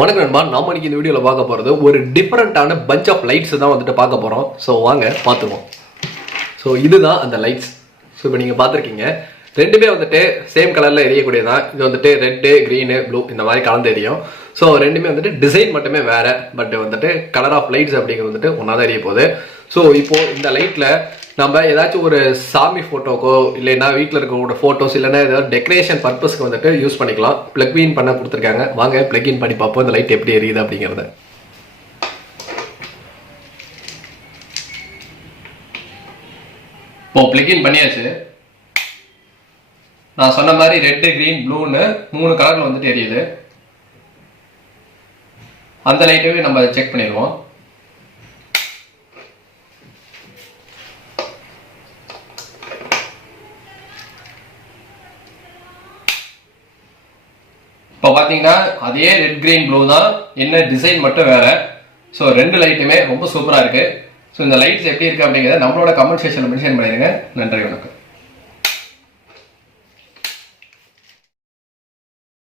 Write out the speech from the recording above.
வணக்கம் நண்பா, நாம இன்னைக்கு இந்த வீடியோவில் பார்க்க போகிறது ஒரு டிஃப்ரெண்ட்டான பஞ்ச் ஆஃப் லைட்ஸ் தான் வந்துட்டு பார்க்க போகிறோம். ஸோ வாங்க பார்த்துருவோம். ஸோ இதுதான் அந்த லைட்ஸ். ஸோ இப்போ நீங்கள் பார்த்துருக்கீங்க, ரெண்டுமே வந்துட்டு சேம் கலரில் எரியக்கூடியதான். இது வந்துட்டு ரெட்டு, க்ரீனு, ப்ளூ இந்த மாதிரி கலந்து எரியும். ஸோ ரெண்டுமே வந்துட்டு டிசைன் மட்டுமே வேறு, பட் வந்துட்டு கலர் ஆஃப் லைட்ஸ் அப்படிங்கிறது வந்துட்டு ஒன்றா தான் எரிய போகுது. ஸோ இப்போது இந்த லைட்டில் நம்ம ஏதாச்சும் ஒரு சாமி ஃபோட்டோக்கோ இல்லைன்னா வீட்டில் இருக்கக்கூடிய ஃபோட்டோஸ் இல்லைன்னா ஏதாவது டெக்கரேஷன் பர்பஸ்க்கு வந்துட்டு யூஸ் பண்ணிக்கலாம். பிளக் இன் பண்ண கொடுத்துருக்காங்க. வாங்க பிளக் இன் பண்ணி பார்ப்போம் இந்த லைட் எப்படி எரியுது அப்படிங்கிறத. இப்போ பிளக் இன் பண்ணியாச்சு. நான் சொன்ன மாதிரி ரெட்டு, கிரீன், ப்ளூன்னு 3 கலர்ல வந்துட்டு எரியுது. அந்த லைட்டவே நம்ம செக் பண்ணிடுவோம். இப்போ பார்த்தீங்கன்னா அதே ரெட், கிரீன், ப்ளூ தான், என்ன டிசைன் மட்டும் வேற. ஸோ ரெண்டு லைட்டுமே ரொம்ப சூப்பராக இருக்கு. ஸோ இந்த லைட்ஸ் எப்படி இருக்கு அப்படிங்கிறத நம்மளோட கமெண்ட் செக்ஷனில் மென்ஷன் பண்ணிடுங்க. நன்றி, வணக்கம்.